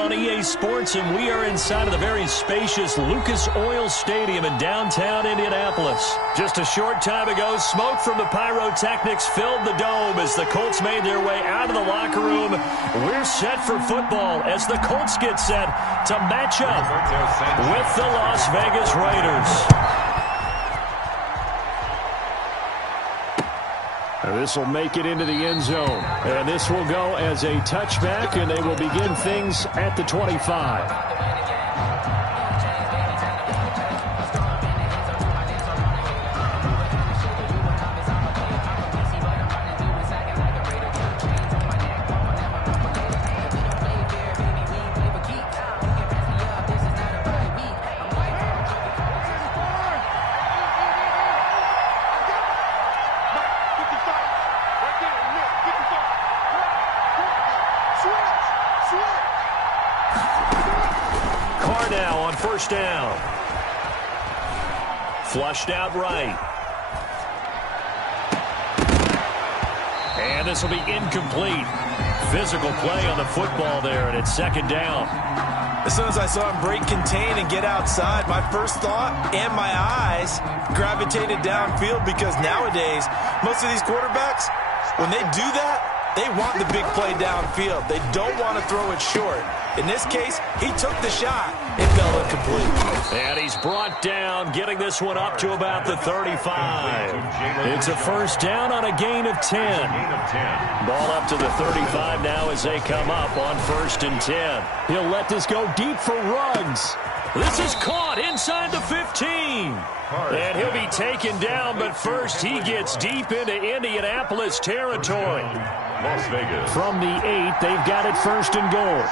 on EA Sports, and we are inside of the very spacious Lucas Oil Stadium in downtown Indianapolis. Just a short time ago, smoke from the pyrotechnics filled the dome as the Colts made their way out of the locker room. We're set for football as the Colts get set to match up with the Las Vegas Raiders. This will make it into the end zone. And this will go as a touchback, and they will begin things at the 25. Down. Flushed out right. And this will be incomplete. Physical play on the football there, and it's second down. As soon as I saw him break contain and get outside, my first thought and my eyes gravitated downfield, because nowadays, most of these quarterbacks, when they do that, they want the big play downfield. They don't want to throw it short. In this case, he took the shot. It fell incomplete. And he's brought down, getting this one up to about the 35. It's a first down on a gain of 10. Ball up to the 35 now as they come up on 1st and 10. He'll let this go deep for Ruggs. This is caught inside the 15. And he'll be taken down, but first he gets deep into Indianapolis territory. Las Vegas. From the 8, they've got it 1st and goal.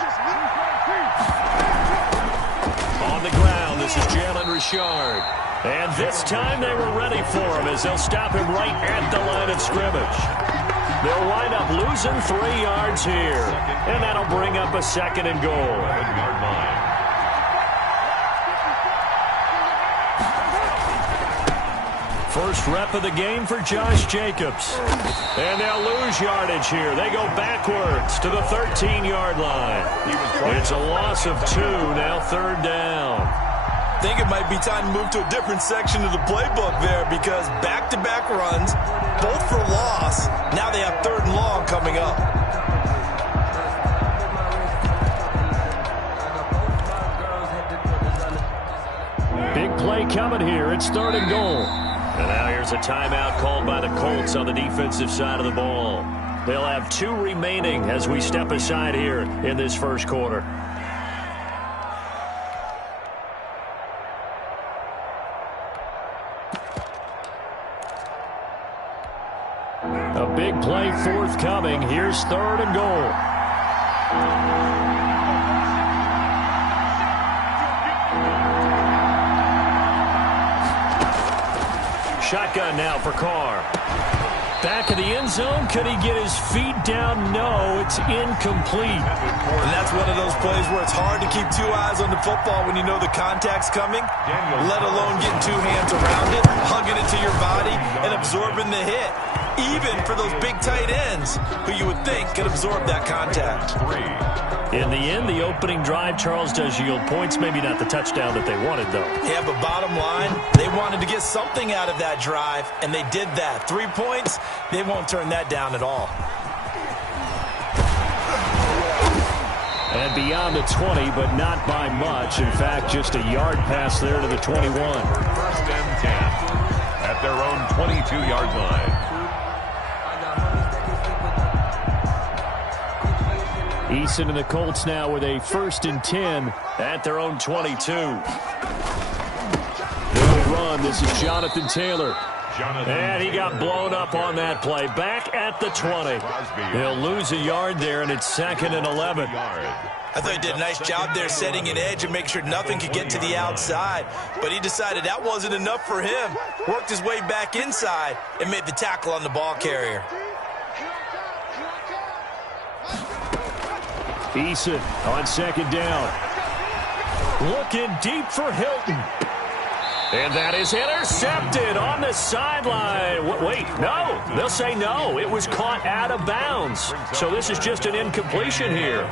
On the ground, this is Jalen Richard. And this time they were ready for him as they'll stop him right at the line of scrimmage. They'll wind up losing 3 yards here. And that'll bring up a 2nd and goal. 7-yard line. First rep of the game for Josh Jacobs. And they'll lose yardage here. They go backwards to the 13-yard line. It's a loss of 2, now 3rd down. I think it might be time to move to a different section of the playbook there, because back-to-back runs, both for loss. Now they have 3rd and long coming up. Big play coming here. It's 3rd and goal. And now here's a timeout called by the Colts on the defensive side of the ball. They'll have 2 remaining as we step aside here in this first quarter. A big play forthcoming. Here's 3rd and goal. Shotgun now for Carr. Back of the end zone. Could he get his feet down? No, it's incomplete. And that's one of those plays where it's hard to keep 2 eyes on the football when you know the contact's coming, let alone getting 2 hands around it, hugging it to your body, and absorbing the hit. Even for those big tight ends who you would think could absorb that contact. In the end, the opening drive, Charles, does yield points. Maybe not the touchdown that they wanted, though. Yeah, but bottom line, they wanted to get something out of that drive, and they did that. 3 points, they won't turn that down at all. And beyond the 20, but not by much. In fact, just a yard pass there to the 21. 1st and 10 at their own 22-yard line. Eason and the Colts now with a 1st and 10 at their own 22. They'll run. This is Jonathan Taylor. And he got blown up on that play. Back at the 20. He'll lose a yard there, and it's 2nd and 11. I thought he did a nice job there setting an edge and make sure nothing could get to the outside. But he decided that wasn't enough for him. Worked his way back inside and made the tackle on the ball carrier. Eason on 2nd down. Looking deep for Hilton. And that is intercepted on the sideline. Wait, no. They'll say no. It was caught out of bounds. So this is just an incompletion here.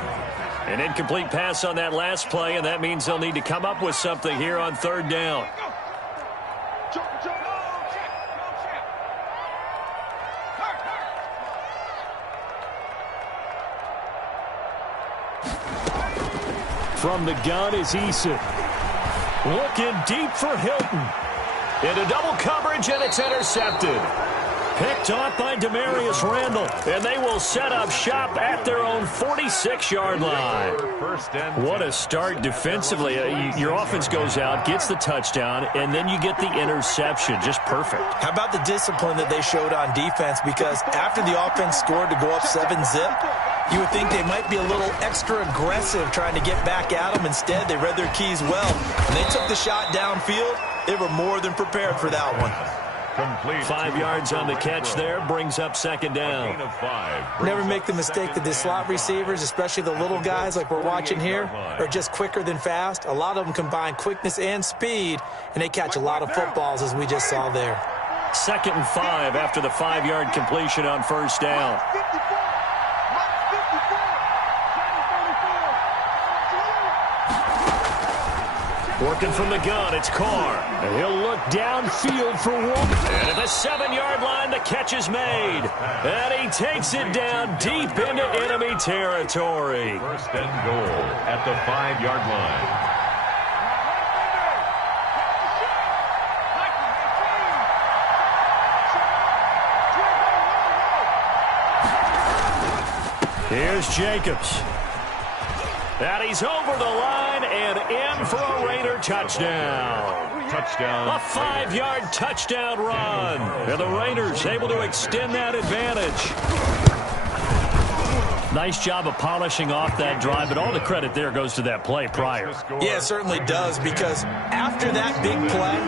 An incomplete pass on that last play, and that means they'll need to come up with something here on third down. From the gun is Eason. Looking deep for Hilton. Into double coverage, and it's intercepted. Picked off by Demarius Randall, and they will set up shop at their own 46-yard line. What a start defensively. Your offense goes out, gets the touchdown, and then you get the interception. Just perfect. How about the discipline that they showed on defense? Because after the offense scored to go up 7-zip, you would think they might be a little extra aggressive trying to get back at them. Instead, they read their keys well. When they took the shot downfield, they were more than prepared for that one. Complete. 5 yards on the catch there, brings up second down. Gain of 5. Never make the mistake that the slot receivers, especially the little guys like we're watching here, are just quicker than fast. A lot of them combine quickness and speed, and they catch a lot of footballs, as we just saw there. 2nd and 5 after the 5-yard completion on first down. Working from the gun, it's Carr. And he'll look downfield for one. And at the 7-yard line, the catch is made. And he takes it down deep into enemy territory. First and goal at the 5-yard line. Here's Jacobs. And he's over the line and in for a Raider touchdown. Touchdown. A 5-yard touchdown run. And the Raiders able to extend that advantage. Nice job of polishing off that drive, but all the credit there goes to that play prior. Yeah, it certainly does, because after that big play,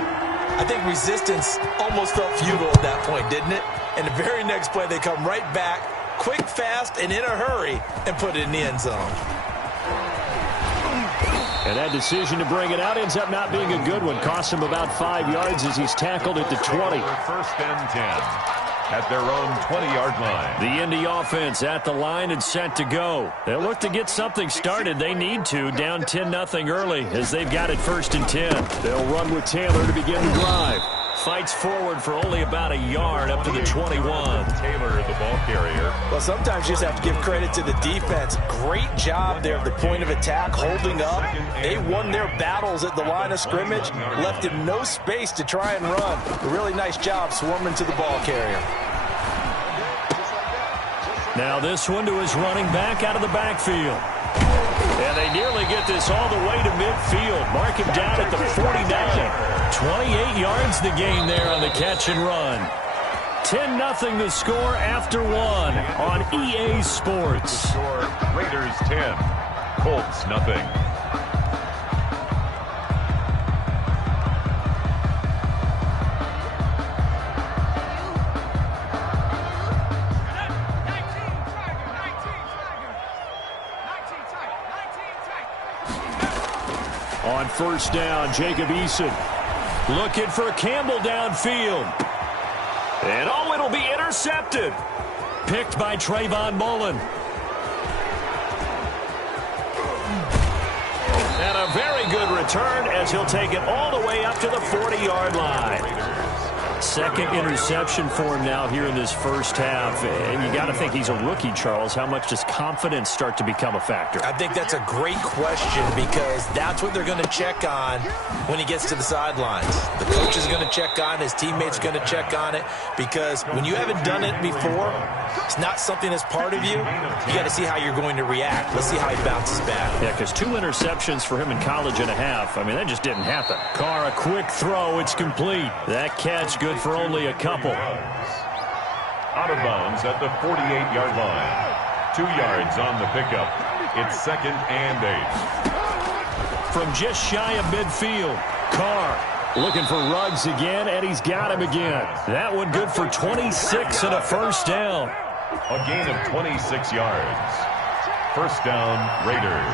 I think resistance almost felt futile at that point, didn't it? And the very next play, they come right back, quick, fast, and in a hurry, and put it in the end zone. And that decision to bring it out ends up not being a good one. Costs him about 5 yards as he's tackled at the 20. First and 10 at their own 20-yard line. The Indy offense at the line and set to go. They'll look to get something started. They need to. Down 10-0 early as they've got it 1st and 10. They'll run with Taylor to begin the drive. Fights forward for only about a yard up to the 21. Taylor, the ball carrier. Well, sometimes you just have to give credit to the defense. Great job there at the point of attack, holding up. They won their battles at the line of scrimmage, left him no space to try and run. A really nice job swarming to the ball carrier. Now this one to his running back out of the backfield. And they nearly get this all the way to midfield. Mark him down at the 49. 28 yards the gain there on the catch and run. 10-0 the score after one on EA Sports. Raiders 10, Colts nothing. On first down, Jacob Eason looking for Campbell downfield. And oh, it'll be intercepted. Picked by Trayvon Mullen. And a very good return as he'll take it all the way up to the 40-yard line. Second interception for him now here in this first half. And you got to think he's a rookie, Charles. How much does confidence start to become a factor? I think that's a great question, because that's what they're going to check on when he gets to the sidelines. The coach is going to check on, his teammates going to check on it, because when you haven't done it before, it's not something that's part of you. You got to see how you're going to react. Let's see how he bounces back. Yeah, because 2 interceptions for him in college and a half. I mean, that just didn't happen. Carr, a quick throw. It's complete. That catch good for only a couple. Out of bounds at the 48-yard line. 2 yards on the pickup. It's 2nd and 8. From just shy of midfield, Carr looking for Ruggs again, and he's got him again. That one good for 26 and a first down. A gain of 26 yards. First down, Raiders.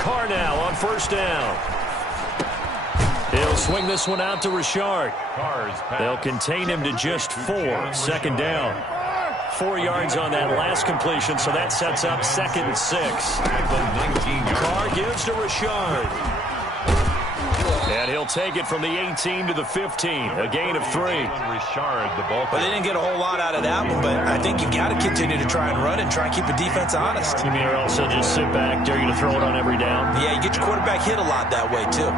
Carr now on first down. He'll swing this one out to Richard. They'll contain him to just 4. Second down. 4 yards on that last completion, so that sets up 2nd and 6. Carr gives to Richard. And he'll take it from the 18 to the 15, a gain of 3. Well, they didn't get a whole lot out of that one, but I think you got to continue to try and run and try and keep the defense honest. You mean or also just sit back, dare you to throw it on every down? Yeah, you get your quarterback hit a lot that way, too.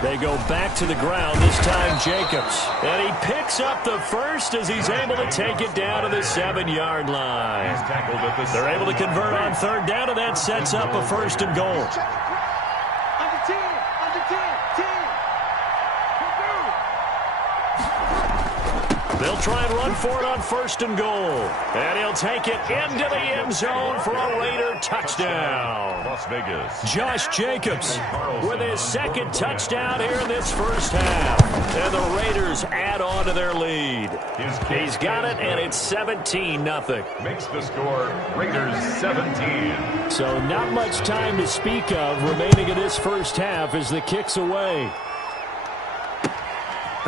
They go back to the ground, this time Jacobs. And he picks up the first as he's able to take it down to the 7-yard line. They're able to convert on 3rd down, and that sets up a 1st and goal. They'll try and run for it on 1st and goal. And he'll take it into the end zone for a Raider touchdown. Las Vegas. Josh Jacobs with his 2nd touchdown here in this first half. And the Raiders add on to their lead. He's got it, and it's 17-0. Makes the score Raiders 17. So not much time to speak of remaining in this first half as the kick's away.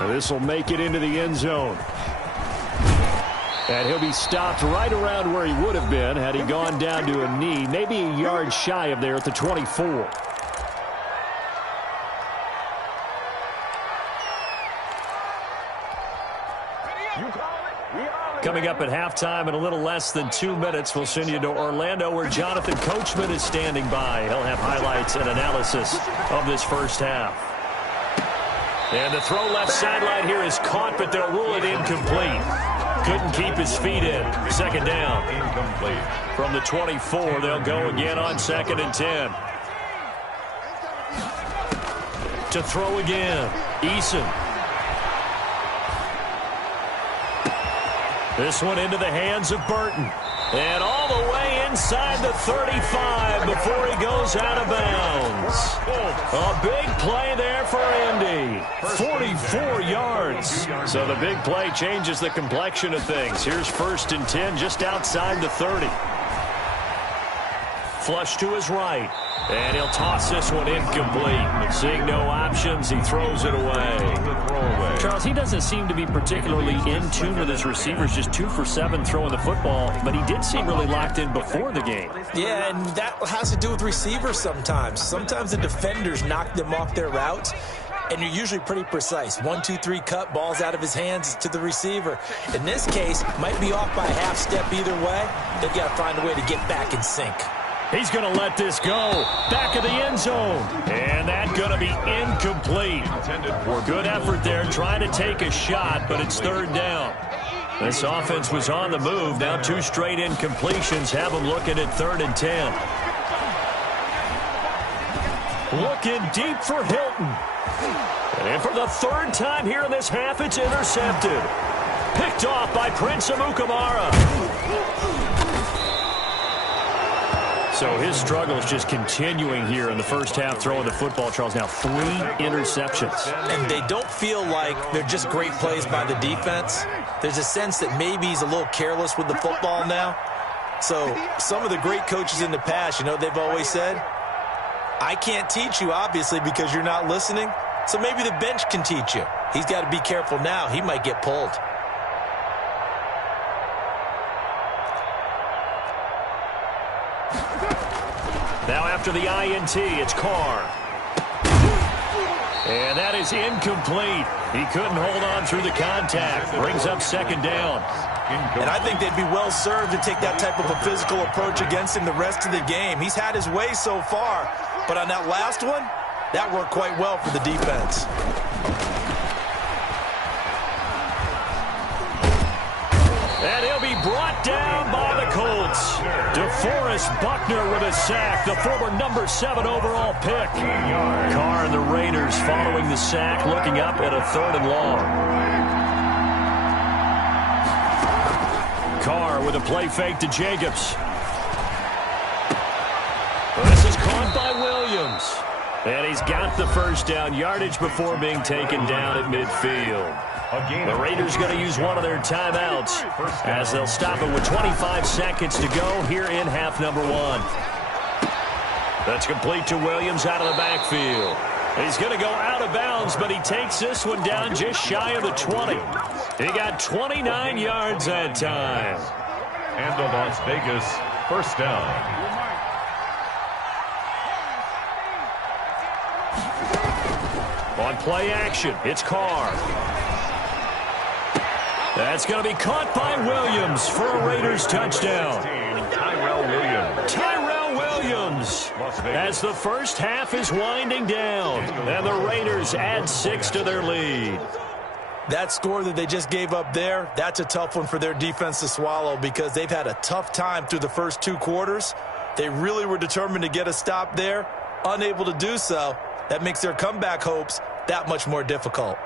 This will make it into the end zone. And he'll be stopped right around where he would have been had he gone down to a knee, maybe a yard shy of there at the 24. Coming up at halftime in a little less than 2 minutes, we'll send you to Orlando where Jonathan Coachman is standing by. He'll have highlights and analysis of this first half. And the throw left sideline here is caught, but they'll rule it incomplete. Couldn't keep his feet in. 2nd down. Incomplete. From the 24, they'll go again on 2nd and 10. To throw again. Eason. This one into the hands of Burton. And all the way inside the 35 before he goes out of bounds. A big play there for Indy. 44 yards. So the big play changes the complexion of things. Here's 1st and 10 just outside the 30. Flush to his right. And he'll toss this one incomplete. Seeing no options, he throws it away. Charles, he doesn't seem to be particularly in tune with his receivers, just 2 for 7 throwing the football, but he did seem really locked in before the game. Yeah, and that has to do with receivers sometimes. Sometimes the defenders knock them off their routes, and you're usually pretty precise. 1, 2, 3 cut, balls out of his hands to the receiver. In this case, might be off by a half step either way. They've got to find a way to get back in sync. He's going to let this go. Back of the end zone. And that's going to be incomplete. Good effort there trying to take a shot, but it's 3rd down. This offense was on the move. Now 2 straight incompletions have them looking at 3rd and 10. Looking deep for Hilton. And for the 3rd time here in this half, it's intercepted. Picked off by Prince Amukamara. So his struggle is just continuing here in the first half throwing the football, Charles. Now 3 interceptions. And they don't feel like they're just great plays by the defense. There's a sense that maybe he's a little careless with the football now. So some of the great coaches in the past, you know, they've always said, I can't teach you, obviously, because you're not listening. So maybe the bench can teach you. He's got to be careful now. He might get pulled. Now after the INT, it's Carr. And that is incomplete. He couldn't hold on through the contact. Brings up 2nd down. And I think they'd be well served to take that type of a physical approach against him the rest of the game. He's had his way so far, but on that last one, that worked quite well for the defense. And he'll be brought down by the Colts. DeForest Buckner with a sack, the former number 7 overall pick. Carr and the Raiders following the sack, looking up at a 3rd and long. Carr with a play fake to Jacobs. This is caught by Williams. And he's got the 1st down, yardage before being taken down at midfield. The Raiders going to use one of their timeouts as they'll stop it with 25 seconds to go here in half number 1. That's complete to Williams out of the backfield. He's going to go out of bounds, but he takes this one down just shy of the 20. He got 29 yards that time. And the Las Vegas first down. On play action, it's Carr. That's going to be caught by Williams for a Raiders touchdown. Tyrell Williams. Tyrell Williams, as the first half is winding down, and the Raiders add 6 to their lead. That score that they just gave up there, that's a tough one for their defense to swallow because they've had a tough time through the first 2 quarters. They really were determined to get a stop there, unable to do so. That makes their comeback hopes that much more difficult.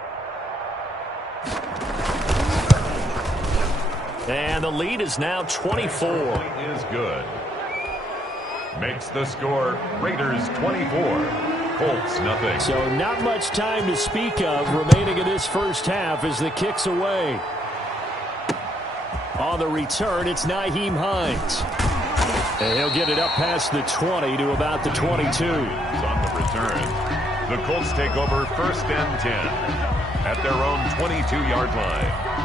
And the lead is now 24. Is good. Makes the score Raiders 24. Colts nothing. So not much time to speak of remaining in this first half as the kick's away. On the return, it's Nyheim Hines. And he'll get it up past the 20 to about the 22. On the return, the Colts take over first and 10 at their own 22-yard line.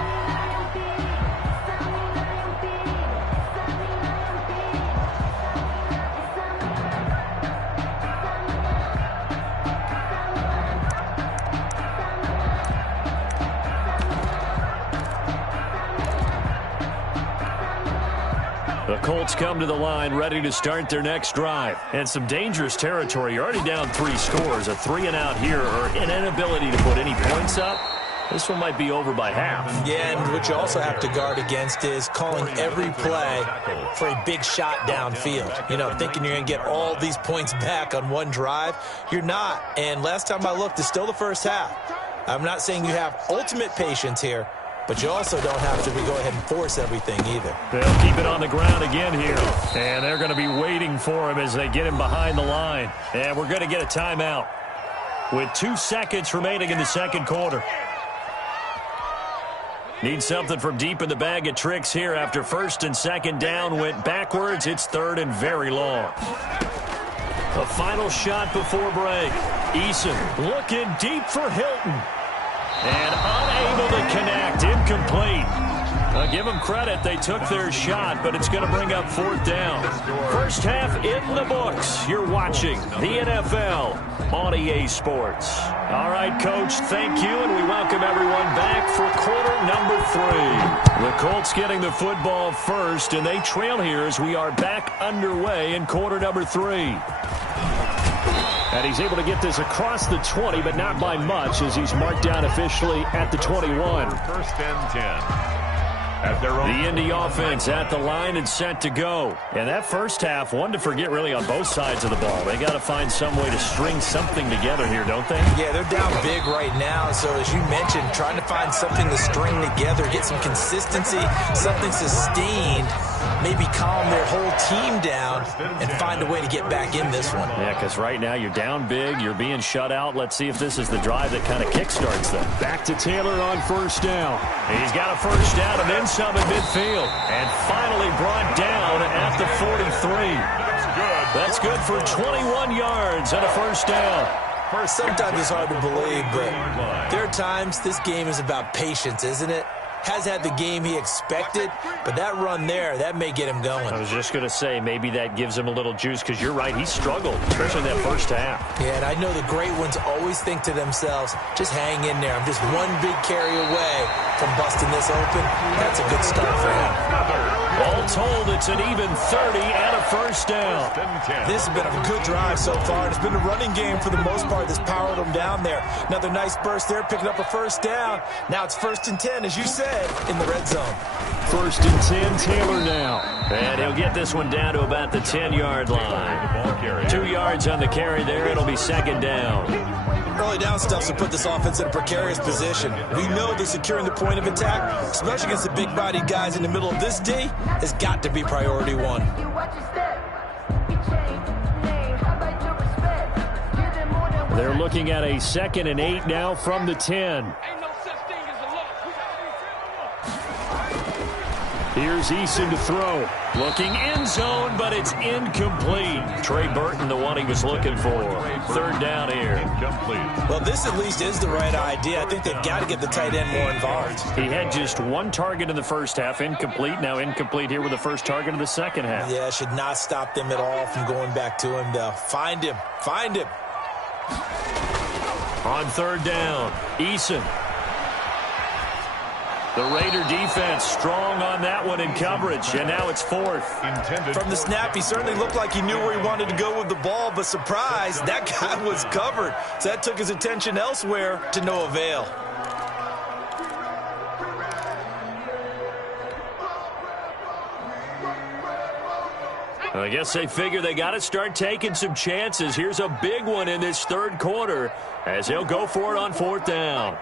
The Colts come to the line ready to start their next drive. And some dangerous territory. You're already down 3 scores. A 3-and-out here or an inability to put any points up. This one might be over by half. Yeah, and what you also have to guard against is calling every play for a big shot downfield. You know, thinking you're going to get all these points back on one drive. You're not. And last time I looked, it's still the first half. I'm not saying you have ultimate patience here, but you also don't have to go ahead and force everything either. They'll keep it on the ground again here. And they're going to be waiting for him as they get him behind the line. And we're going to get a timeout with 2 seconds remaining in the second quarter. Need something from deep in the bag of tricks here after first and second down went backwards. It's third and very long. The final shot before break. Eason looking deep for Hilton. And unable to connect. Incomplete. Give them credit. They took their shot, but it's going to bring up 4th down. First half in the books. You're watching the NFL on EA Sports. All right, Coach, thank you, and we welcome everyone back for quarter number 3. The Colts getting the football first, and they trail here as we are back underway in quarter number 3. And he's able to get this across the 20, but not by much as he's marked down officially at the 21. First and 10. At their own. The Indy offense at the line and set to go. And that first half, one to forget really on both sides of the ball. They got to find some way to string something together here, don't they? Yeah, they're down big right now. So as you mentioned, trying to find something to string together, get some consistency, something sustained, maybe calm their whole team down and find a way to get back in this one. Yeah, because right now you're down big, you're being shut out. Let's see if this is the drive that kind of kickstarts them. Back to Taylor on first down. He's got a first down and then some in midfield. And finally brought down at the 43. That's good for 21 yards and a first down. Sometimes it's hard to believe, but there are times this game is about patience, isn't it? Has had the game he expected, but that run there, that may get him going. I was just going to say, maybe that gives him a little juice, because you're right, he struggled, especially that first half. Yeah, and I know the great ones always think to themselves, just hang in there. I'm just one big carry away from busting this open. That's a good start for him. All told, it's an even 30 and a first down. This has been a good drive so far. It's been a running game for the most part that's powered them down there. Another nice burst there, picking up a first down. Now it's 1st and 10, as you said, in the red zone. 1st and 10, Taylor now. And he'll get this one down to about the 10-yard line. 2 yards on the carry there. It'll be 2nd down. Early down stuff to put this offense in a precarious position. We know that securing the point of attack, especially against the big-bodied guys in the middle of this D, has got to be priority 1. They're looking at a 2nd and 8 now from the 10. Here's Eason to throw. Looking end zone, but it's incomplete. Trey Burton, the one he was looking for. Third down here. Incomplete. Well, this at least is the right idea. I think they've got to get the tight end more involved. He had just one target in the first half, incomplete. Now incomplete here with the first target of the second half. Yeah, should not stop them at all from going back to him, though. Find him. Find him. On third down, Eason. The Raider defense strong on that one in coverage, and now it's fourth. From the snap, he certainly looked like he knew where he wanted to go with the ball, but surprise, that guy was covered. So that took his attention elsewhere to no avail. I guess they figure they got to start taking some chances. Here's a big one in this third quarter as he'll go for it on fourth down.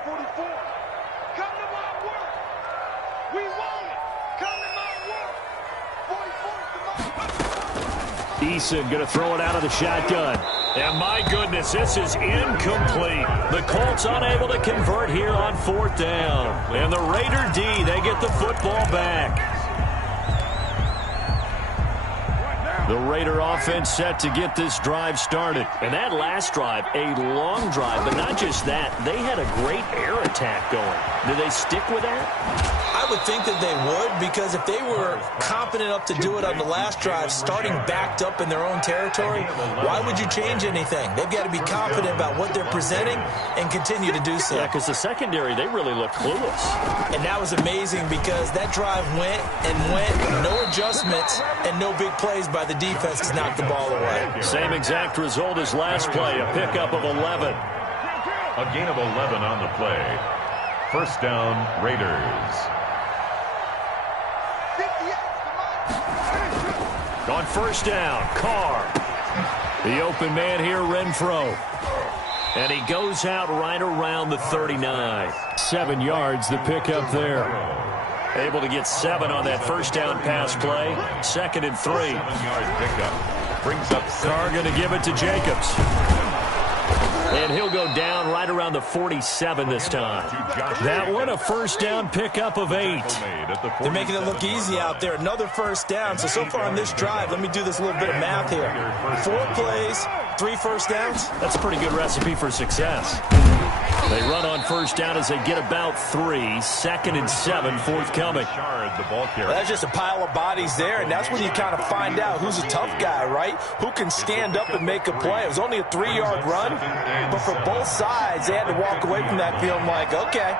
Eason going to throw it out of the shotgun. And my goodness, this is incomplete. The Colts unable to convert here on fourth down. And the Raider D, they get the football back. The Raider offense set to get this drive started. And that last drive, a long drive, but not just that. They had a great air attack going. Do they stick with that? I would think that they would, because if they were confident enough to do it on the last drive, starting backed up in their own territory, why would you change anything? They've got to be confident about what they're presenting and continue to do so. Yeah, because the secondary, they really looked clueless. And that was amazing because that drive went and went, no adjustments, and no big plays by the defense to knock the ball away. Same exact result as last play, a pickup of 11. A gain of 11 on the play. First down, Raiders. On first down, Carr. The open man here, Renfro. And he goes out right around the 39. 7 yards, the pickup there. Able to get 7 on that first down pass play. 2nd and 3. 7-yard pickup. Brings up Carr going to give it to Jacobs. And he'll go down right around the 47 this time. That one, a first down pickup of 8. They're making it look easy out there. Another first down. So far on this drive, let me do this little bit of math here. 4 plays, 3 first downs. That's a pretty good recipe for success. They run on first down as they get about 3. 2nd and 7 forthcoming. That's just a pile of bodies there, and that's when you kind of find out who's a tough guy, right? Who can stand up and make a play. It was only a 3-yard run, but for both sides, they had to walk away from that feeling like, okay,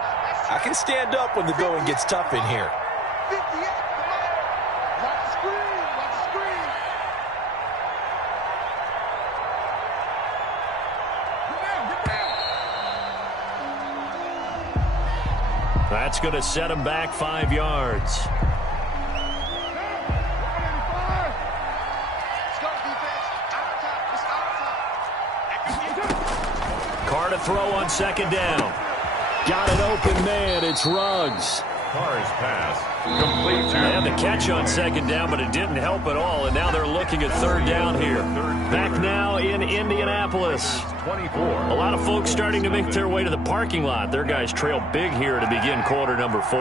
I can stand up when the going gets tough in here. That's going to set him back 5 yards. Carr to throw on second down. Got an open man. It's Ruggs. Carr's pass complete. They had the catch on second down, but it didn't help at all, and now they're looking at third down here. Back now in Indianapolis. 24. A lot of folks starting to make their way to the parking lot. Their guys trail big here to begin quarter number 4.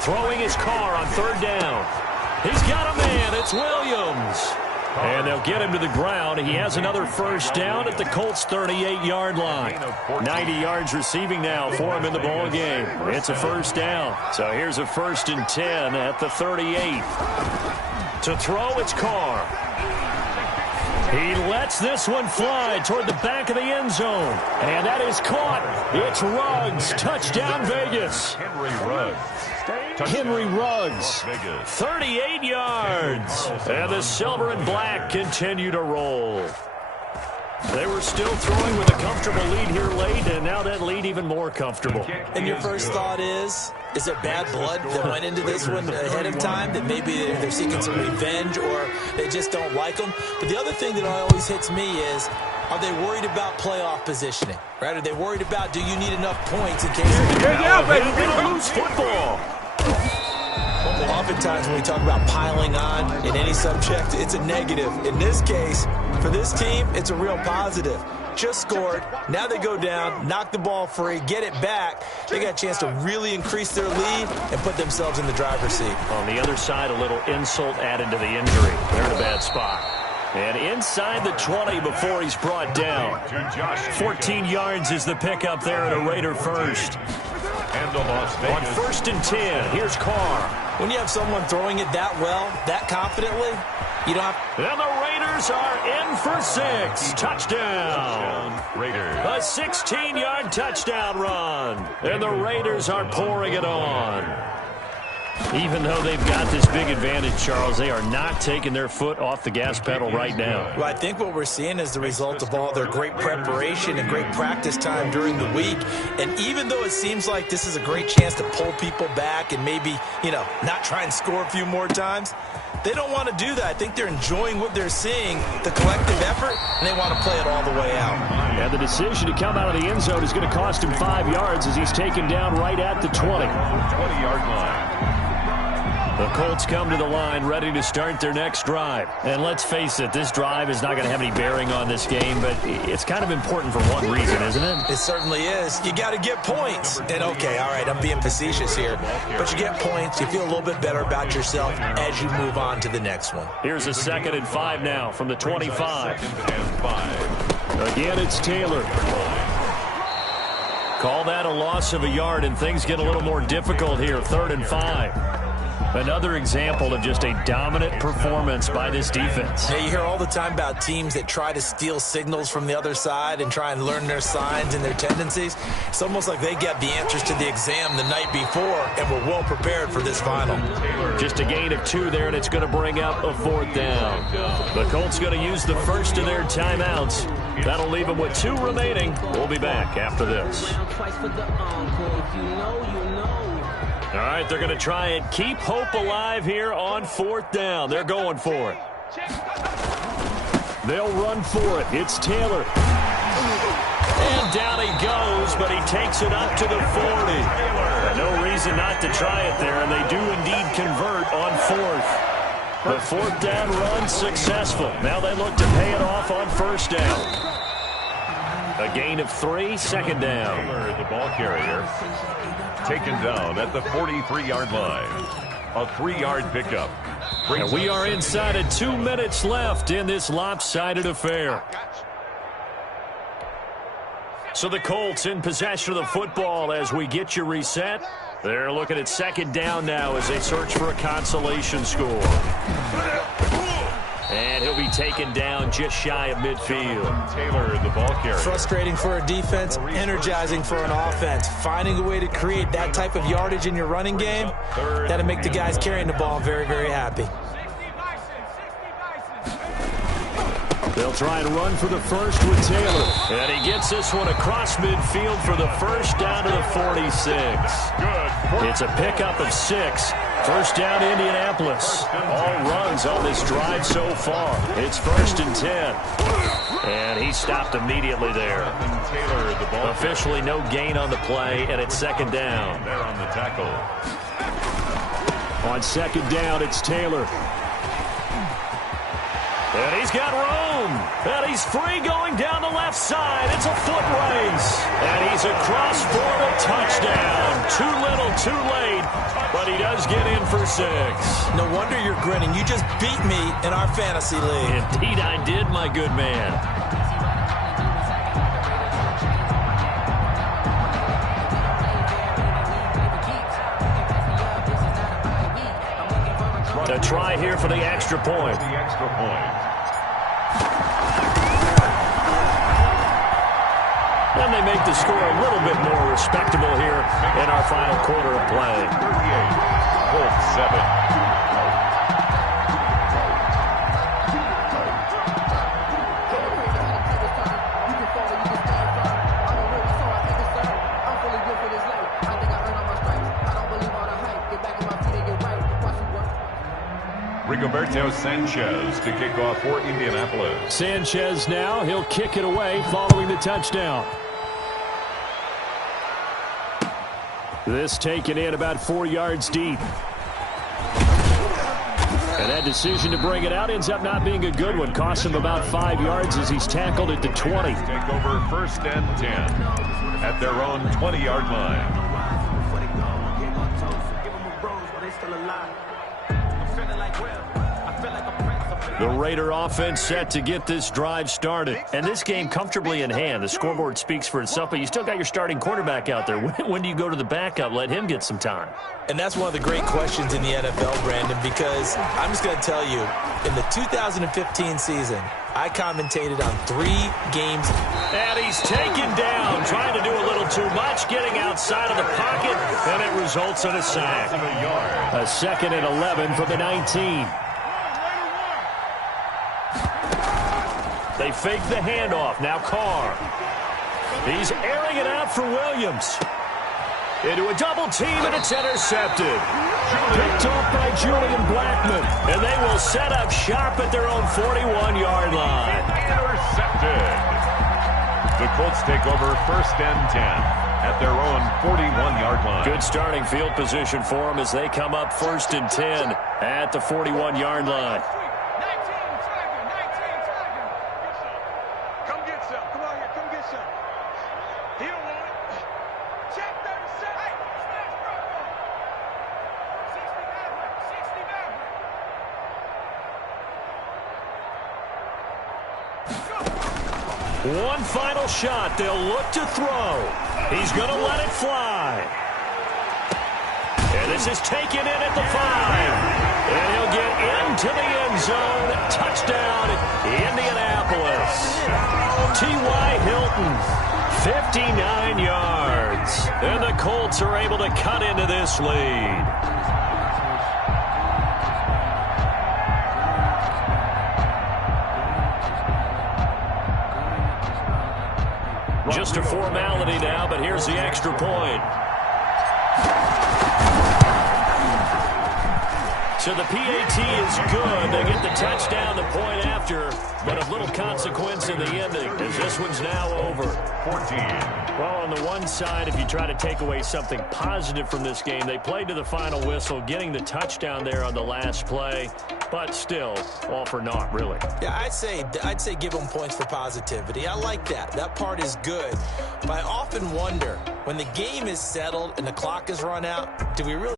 Throwing his Carr on third down. He's got a man. It's Williams. And they'll get him to the ground. He has another first down at the Colts' 38-yard line. 90 yards receiving now for him in the ball game. It's a first down. So here's a 1st and 10 at the 38. To throw, it's Carr. He lets this one fly toward the back of the end zone. And that is caught. It's Ruggs. Touchdown, Vegas. Henry Ruggs, 38 yards. And the silver and black continue to roll. They were still throwing with a comfortable lead here late, and now that lead even more comfortable. And your first thought is there bad blood that went into this one ahead of time, that maybe they're seeking some revenge or they just don't like them? But the other thing that always hits me is, are they worried about playoff positioning? Right? Are they worried about, do you need enough points in case they lose football? Oftentimes when we talk about piling on in any subject, it's a negative. In this case, for this team, it's a real positive. just scored. Now they go down, knock the ball free, get it back. They got a chance to really increase their lead and put themselves in the driver's seat. On the other side, a little insult added to the injury. They're in a bad spot. And inside the 20 before he's brought down. 14 yards is the pickup there at a Raider first. And the Las Vegas. On 1st and 10, here's Carr. When you have someone throwing it that well, that confidently, you don't have... And the Raiders are in for 6. Touchdown. Raiders. A 16-yard touchdown run. And the Raiders are pouring it on. Even though they've got this big advantage, Charles, they are not taking their foot off the gas pedal right now. Well, I think what we're seeing is the result of all their great preparation and great practice time during the week. And even though it seems like this is a great chance to pull people back and maybe, not try and score a few more times, they don't want to do that. I think they're enjoying what they're seeing, the collective effort, and they want to play it all the way out. And the decision to come out of the end zone is going to cost him 5 yards as he's taken down right at the 20. 20-yard line. The Colts come to the line ready to start their next drive. And let's face it, this drive is not going to have any bearing on this game, but it's kind of important for one reason, isn't it? It certainly is. You got to get points. And okay, all right, I'm being facetious here, but you get points, you feel a little bit better about yourself as you move on to the next one. Here's a 2nd and 5 now from the 25. 2nd and 5. Again, it's Taylor. Call that a loss of a yard, and things get a little more difficult here. 3rd and 5. Another example of just a dominant performance by this defense. Yeah, you hear all the time about teams that try to steal signals from the other side and try and learn their signs and their tendencies. It's almost like they get the answers to the exam the night before and were well prepared for this final. Just a gain of 2 there, and it's going to bring up a 4th down. The Colts going to use the first of their timeouts. That'll leave them with 2 remaining. We'll be back after this. All right, they're going to try and keep hope alive here on 4th down. They're going for it. They'll run for it. It's Taylor. And down he goes, but he takes it up to the 40. No reason not to try it there, and they do indeed convert on 4th. The 4th down run successful. Now they look to pay it off on 1st down. A gain of 3, 2nd down. Taylor, the ball carrier, taken down at the 43-yard line. A 3-yard pickup. And we are inside of 2 minutes left in this lopsided affair. So the Colts in possession of the football as we get you reset. They're looking at 2nd down now as they search for a consolation score. And he'll be taken down just shy of midfield. Taylor, the ball carrier. Frustrating for a defense, energizing for an offense. Finding a way to create that type of yardage in your running game, that'll make the guys carrying the ball very, very happy. They'll try and run for the first with Taylor. And he gets this one across midfield for the first down to the 46. It's a pickup of 6. First down to Indianapolis. All runs on this drive so far. It's 1st and 10. And he stopped immediately there. Taylor, the ball officially no gain on the play, and it's 2nd down. there on the tackle. On 2nd down, it's Taylor. And he's got room. And he's free going down the left side. It's a foot race. And he's across for a touchdown. Too little, too late. But he does get in for 6. No wonder you're grinning. You just beat me in our fantasy league. Indeed I did, my good man. A try here for the extra point. And they make the score a little bit more respectable here in our final quarter of play. 38, Colts 7. Rigoberto Sanchez to kick off for Indianapolis. Sanchez now, he'll kick it away following the touchdown. This taken in about 4 yards deep. And that decision to bring it out ends up not being a good one. Costs him about 5 yards as he's tackled it to 20. Take over 1st and 10 at their own 20-yard line. The Raider offense set to get this drive started. And this game comfortably in hand. The scoreboard speaks for itself, but you still got your starting quarterback out there. When do you go to the backup? Let him get some time. And that's one of the great questions in the NFL, Brandon, because I'm just going to tell you, in the 2015 season, I commentated on 3 games. And he's taken down, trying to do a little too much, getting outside of the pocket, and it results in a sack. A 2nd and 11 from the 19. They fake the handoff. Now Carr. He's airing it out for Williams. Into a double team, and it's intercepted. Picked off by Julian Blackmon. And they will set up shop at their own 41-yard line. Intercepted. The Colts take over 1st and 10 at their own 41-yard line. Good starting field position for them as they come up 1st and 10 at the 41-yard line. One final shot. They'll look to throw. He's going to let it fly. And this is taken in at the 5. And he'll get into the end zone. Touchdown, Indianapolis. T.Y. Hilton, 59 yards. And the Colts are able to cut into this lead. Just a formality now, but here's the extra point. So the PAT is good. They get the touchdown, the point after, but of little consequence in the ending, as this one's now over. 14. Well, on the one side, if you try to take away something positive from this game, they played to the final whistle, getting the touchdown there on the last play, but still, all for naught, really. Yeah, I'd say give them points for positivity. I like that. That part is good. But I often wonder, when the game is settled and the clock is run out, do we really